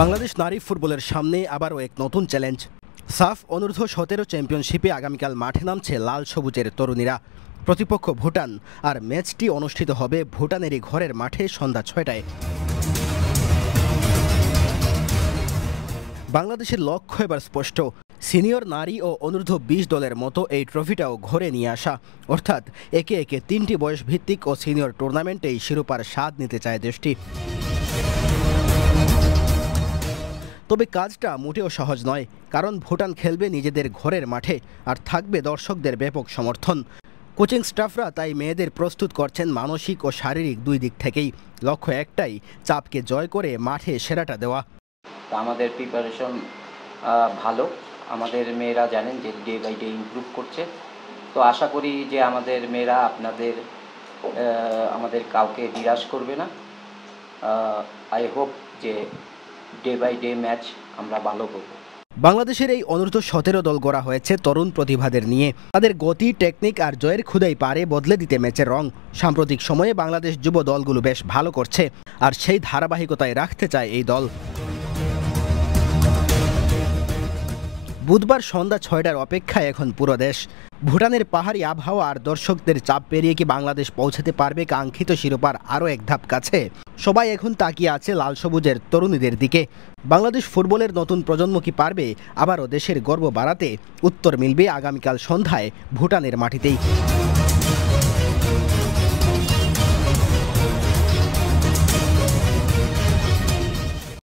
বাংলাদেশ নারী ফুটবলের সামনে আবারও এক নতুন চ্যালেঞ্জ। সাফ অনূর্ধ্ব 17 চ্যাম্পিয়নশিপে আগামীকাল মাঠে নামছে লাল সবুজের তরুণীরা। প্রতিপক্ষ ভুটান, আর ম্যাচটি অনুষ্ঠিত হবে ভুটানেরই ঘরের মাঠে সন্ধ্যা 6টায়। বাংলাদেশের লক্ষ্য এবার স্পষ্ট, সিনিয়র নারী ও অনূর্ধ্ব 20 দলের মতো এই ট্রফিটাও ঘরে নিয়ে আসা। অর্থাৎ একে একে 3টি বয়স ভিত্তিক ও সিনিয়র টুর্নামেন্টেই শিরোপার স্বাদ নিতে চায় দেশটি। তবে কাজটা মোটেও সহজ নয়, কারণ ভুটান খেলবে নিজেদের ঘরের মাঠে, আর থাকবে দর্শকদের ব্যাপক সমর্থন। কোচিং স্টাফরা তাই মেয়েদের প্রস্তুত করছেন মানসিক ও শারীরিক দুই দিক থেকেই। লক্ষ্য একটাই, চাপকে জয় করে মাঠে সেরাটা দেওয়া। আমাদের প্রিপারেশন ভালো, আমাদের মেয়েরা জানেন যে ডে বাই ডে ইমপ্রুভ করছে। তো আশা করি যে আমাদের মেয়েরা আমাদের কাউকে নিরাশ করবে না। আই হোপ যে ডে বাই ডে ম্যাচ আমরা ভালো করব। বাংলাদেশের এই অনূর্ধ্ব 17 দল গড়া হয়েছে তরুণ প্রতিভাদের নিয়ে। তাদের গতি, টেকনিক আর জয়ের ক্ষুধাই পারে বদলে দিতে ম্যাচের রং। সাম্প্রতিক সময়ে বাংলাদেশ যুব দলগুলো বেশ ভালো করছে, আর সেই ধারাবাহিকতায় রাখতে চায় এই দল। বুধবার সন্ধ্যা 6টার অপেক্ষায় এখন পুরো দেশ। ভুটানের পাহাড়ি আবহাওয়া আর দর্শকদের চাপ পেরিয়ে কি বাংলাদেশ পৌঁছাতে পারবে কাঙ্ক্ষিত শিরোপার আরও এক ধাপ কাছে? সবাই এখন তাকিয়ে আছে লাল সবুজের তরুণীদের দিকে। বাংলাদেশ ফুটবলের নতুন প্রজন্ম কি পারবে আবারও দেশের গর্ব বাড়াতে? উত্তর মিলবে আগামীকাল সন্ধ্যায় ভুটানের মাটিতেই।